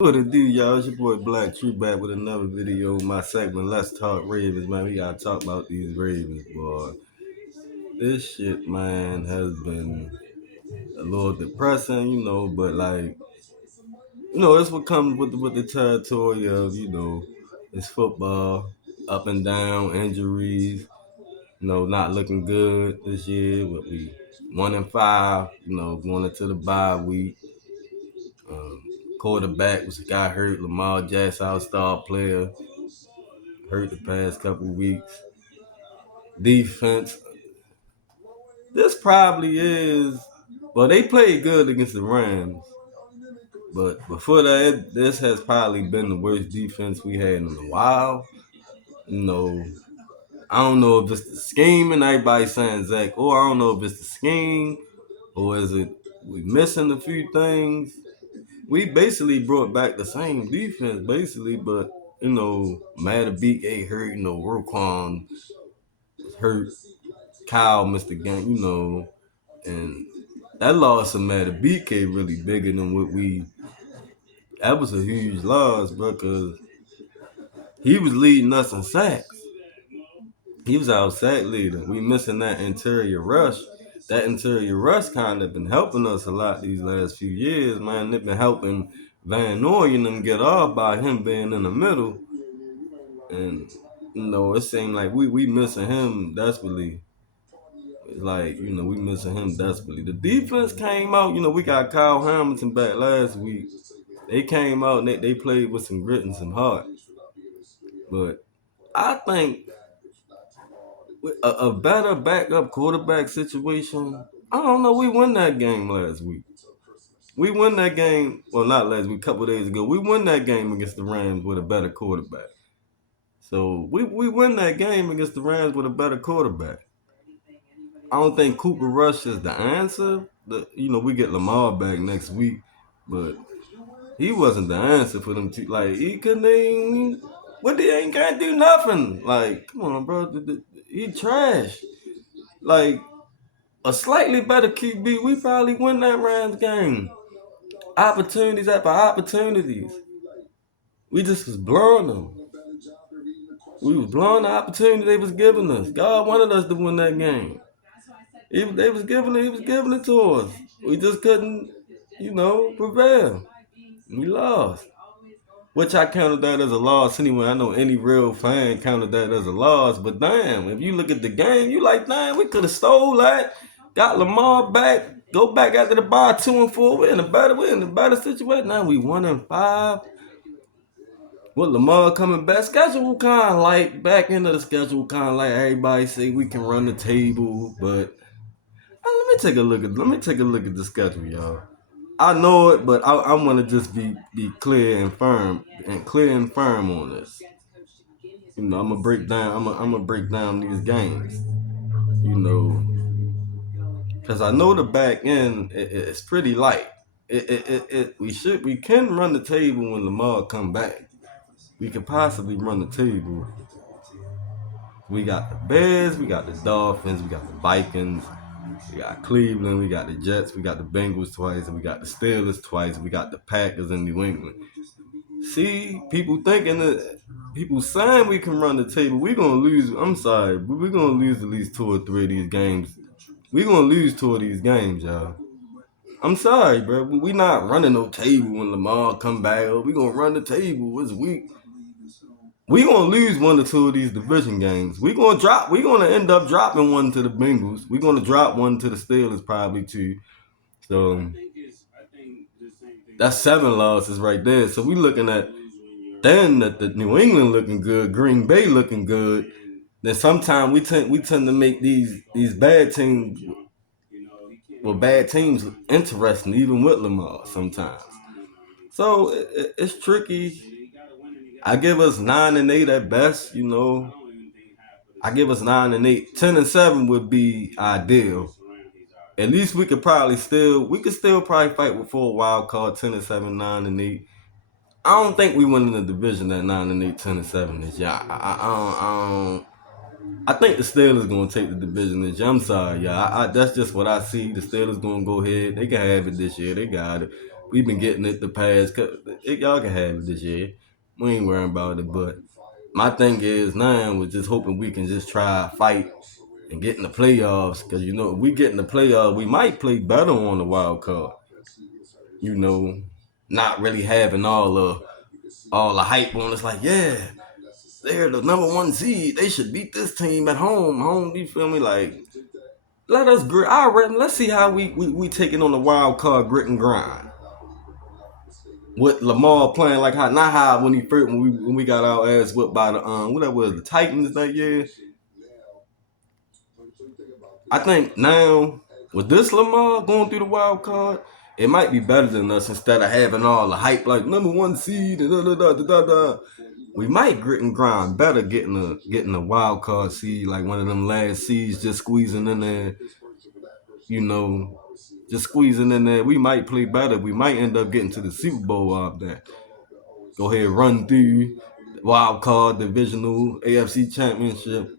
What it do, y'all? It's your boy Black Tree back with another video. My segment, Let's Talk Ravens, man. We gotta talk about these Ravens, boy. This shit, man, has been a little depressing, but it's what comes with the territory of, it's football, up and down, injuries, not looking good this year. But we 1-5, going into the bye week. Um, Quarterback was a guy hurt, Lamar Jackson, our star player, hurt the past couple weeks. Defense, this probably is. Well, they played good against the Rams, but before that, this has probably been the worst defense we had in a while. You know, I don't know if it's the scheme and everybody saying Zach, or I don't know if it's the scheme, or is it we missing a few things. We basically brought back the same defense, basically, but Matabik ain't hurt, Roquan was hurt, Kyle missed the game, and that loss of Matabik really bigger than what we. That was a huge loss, bro, because he was leading us in sacks. He was our sack leader. We missing that interior rush. That interior rush kind of been helping us a lot these last few years, man. They've been helping Van Noy and them get off by him being in the middle. And it seemed like we missing him desperately. It's like, we missing him desperately. The defense came out, we got Kyle Hamilton back last week. They came out and they played with some grit and some heart. But I think with a better backup quarterback situation, I don't know, we won that game last week. We won that game, well, not last week, a couple days ago. We won that game against the Rams with a better quarterback. So we win that game against the Rams with a better quarterback. I don't think Cooper Rush is the answer. We get Lamar back next week, but he wasn't the answer for them. Like, he couldn't even, what, he ain't can't do nothing. Like, come on, bro. He trash. Like, a slightly better QB, we probably win that Rams game. Opportunities after opportunities. We just was blowing them. We was blowing the opportunity they was giving us. God wanted us to win that game. He was giving it to us. We just couldn't, prevail. We lost. Which I counted that as a loss anyway. I know any real fan counted that as a loss. But damn, if you look at the game, you like, damn, we could have stole that. Got Lamar back. Go back after the bye 2-4. We're in a better situation. Now we 1-5. With Lamar coming back, schedule kind of like back into the schedule, kind of like everybody say we can run the table, but let me take a look at the schedule, y'all. I know it, but I want to just be clear and firm on this. I'm gonna break down. I'm gonna break down these games. Because I know the back end it's pretty light. We can run the table when Lamar come back. We could possibly run the table. We got the Bears, we got the Dolphins, we got the Vikings, we got Cleveland, we got the Jets, we got the Bengals twice, and we got the Steelers twice, and we got the Packers in New England. See, people saying we can run the table. We're gonna lose. I'm sorry, but we're gonna lose at least 2 or 3 of these games. We're gonna lose 2 of these games, y'all. I'm sorry, bro. We not running no table when Lamar come back. We gonna run the table. It's weak. We gonna lose 1 or 2 of these division games. We gonna end up dropping 1 to the Bengals. We gonna drop 1 to the Steelers probably too. So that's 7 losses right there. So we looking at then that the New England looking good, Green Bay looking good. Then sometimes we tend to make these bad teams interesting, even with Lamar sometimes. So it's tricky. I give us 9-8 at best, I give us 9-8. 10-7 would be ideal. At least we could still probably fight for a wild card. 10-7, 9-8. I don't think we win in the division at 9-8, 10-7 this year. I think the Steelers gonna take the division this year. I'm sorry, y'all. That's just what I see. The Steelers gonna go ahead. They can have it this year. They got it. We've been getting it the past. Y'all can have it this year. We ain't worrying about it. But my thing is now we're just hoping we can just try fight and get in the playoffs. Because you know if we get in the playoffs, we might play better on the wild card. You know, not really having all the hype on us. Like they're the number one seed. They should beat this team at home. You feel me? Like let us grit. Let's see how we taking on the wild card grit and grind. With Lamar playing like not how when he first when we got our ass whipped by the what that was the Titans that year. I think now with this Lamar going through the wild card, it might be better than us instead of having all the hype like number one seed and da. We might grit and grind better getting a wild card seed like one of them last seeds just squeezing in there. You know, just squeezing in there. We might play better. We might end up getting to the Super Bowl out there. Go ahead, run through wild card, divisional, AFC championship.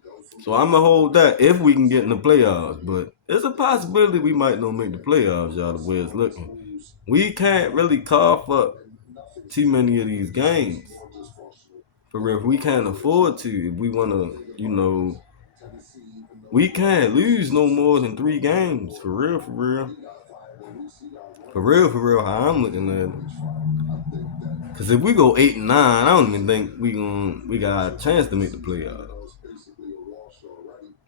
So I'm gonna hold that if we can get in the playoffs. But there's a possibility we might not make the playoffs, y'all. The way it's looking, we can't really cough up too many of these games. For real, we can't afford to. If we wanna, we can't lose no more than 3 games. For real, for real. For real, how I'm looking at it. Cause if we go 8-9, I don't even think we got a chance to make the playoffs.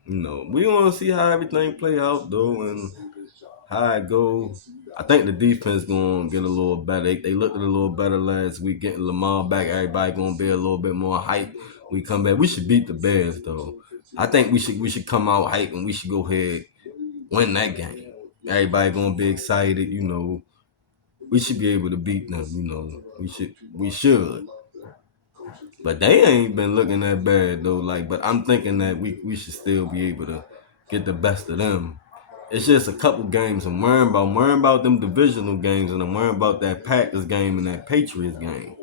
We want to see how everything play out though, and how it go. I think the defense gonna get a little better. They looked a little better last week, getting Lamar back. Everybody gonna be a little bit more hype. We come back. We should beat the Bears though. I think we should come out hype and we should go ahead win that game. Everybody gonna be excited. We should be able to beat them. We should. But they ain't been looking that bad though. But I'm thinking that we should still be able to get the best of them. It's just a couple games I'm worrying about. I'm worrying about them divisional games, and I'm worrying about that Packers game and that Patriots game.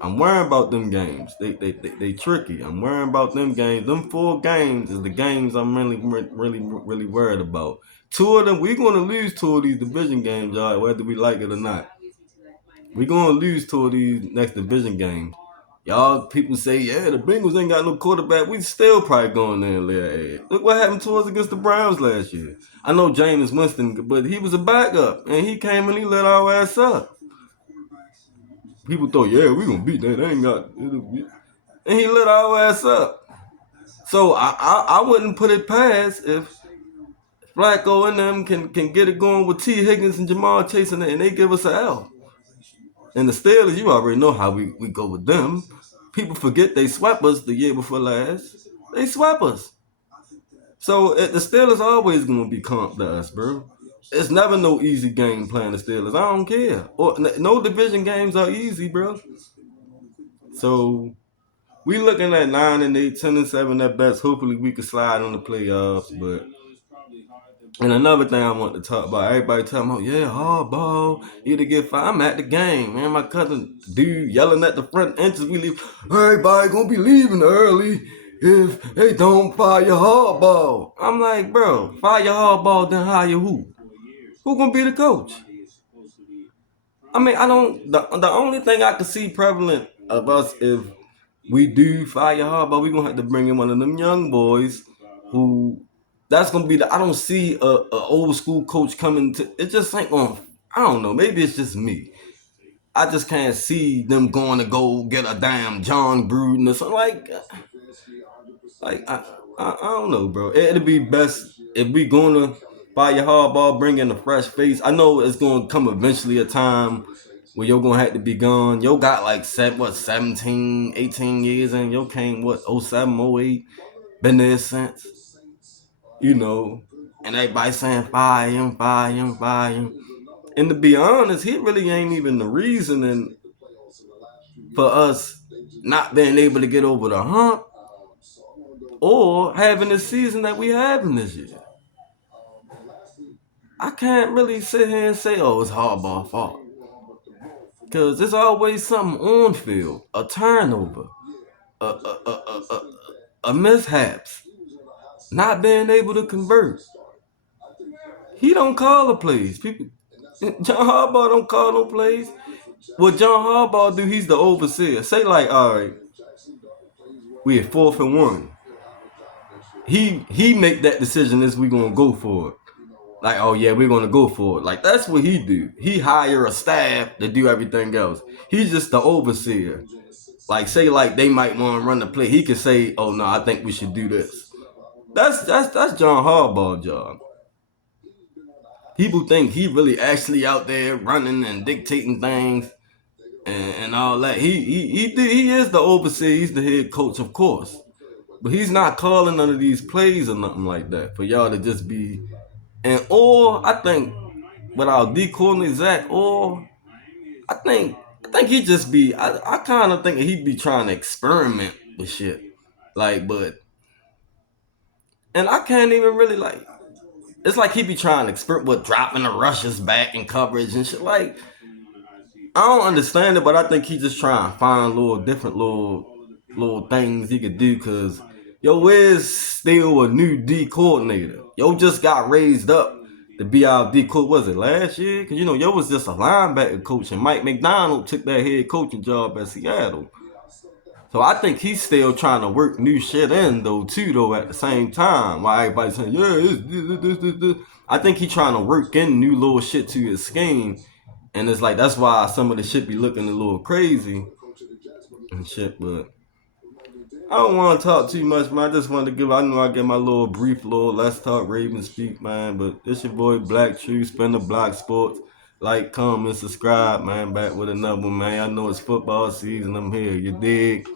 I'm worrying about them games. They tricky. I'm worrying about them games. Them 4 games is the games I'm really worried about. 2 of them, we're gonna lose 2 of these division games, y'all, whether we like it or not. We're gonna lose 2 of these next division games. Y'all people say, yeah, the Bengals ain't got no quarterback. We still probably going there and lay an egg. Look what happened to us against the Browns last year. I know Jameis Winston, but he was a backup, and he came and he let our ass up. People thought, yeah, we gonna beat that. They ain't got, and he let our ass up. So I wouldn't put it past if Flacco and them can get it going with T. Higgins and Jamar Chase and they give us an L. And the Steelers, you already know how we go with them. People forget they swept us the year before last. They swept us. So the Steelers always going to be comped to us, bro. It's never no easy game playing the Steelers. I don't care. No division games are easy, bro. So we looking at 9-8, 10-7 at best. Hopefully we can slide on the playoffs. And another thing I want to talk about, everybody talking about, yeah, hardball, either get fired. I'm at the game, man. My cousin dude yelling at the front entrance. We leave. Everybody gonna be leaving early if they don't fire hardball. I'm like, bro, fire hardball, then hire who? Who gonna be the coach? I mean, I don't. The only thing I can see prevalent of us if we do fire hardball, we gonna have to bring in one of them young boys who. That's gonna be I don't see a old school coach coming to. It just ain't going. I don't know. Maybe it's just me. I just can't see them going to go get a damn John Gruden or something I don't know, bro. It'd be best if we gonna fire hardball, bring in a fresh face. I know it's gonna come eventually a time where you're gonna have to be gone. Yo got like 17, 18 years and yo came 07, 08, been there since. And everybody saying fire him. And to be honest, he really ain't even the reasoning for us not being able to get over the hump or having the season that we having this year. I can't really sit here and say, oh, it's Harbaugh's fault. Because there's always something on field, a turnover, a mishaps, not being able to convert. He don't call the plays. John Harbaugh don't call no plays. What John Harbaugh do, he's the overseer. Say like, all right, we at 4th and 1. He make that decision is we gonna go for it. Like, oh yeah, we're gonna go for it. Like that's what he do. He hire a staff to do everything else. He's just the overseer. Like say like they might want to run the play. He could say, oh no, I think we should do this. That's John Harbaugh's job. People think he really actually out there running and dictating things and all that. He is the overseer. He's the head coach, of course, but he's not calling none of these plays or nothing like that for y'all to just be. And or I think with our D coordinator Zach, or I think he just be. I kind of think he'd be trying to experiment with shit, like, but and I can't even really like. It's like he be trying to experiment with dropping the rushes back in coverage and shit. Like I don't understand it, but I think he just trying to find little different little things he could do. Cause yo is still a new D coordinator. Yo just got raised up to be our D coach. Was it last year? Cause yo was just a linebacker coach, and Mike McDonald took that head coaching job at Seattle. So I think he's still trying to work new shit in though too though at the same time. Why everybody's saying yeah, this. I think he's trying to work in new little shit to his scheme, and it's like that's why some of the shit be looking a little crazy and shit. But I don't want to talk too much, man. I just wanted to give. I know I get my little brief little Let's Talk Ravens speak, man. But it's your boy Black True, Spinner Block Sports. Like, comment, subscribe, man. Back with another one, man. I know it's football season. I'm here. You dig?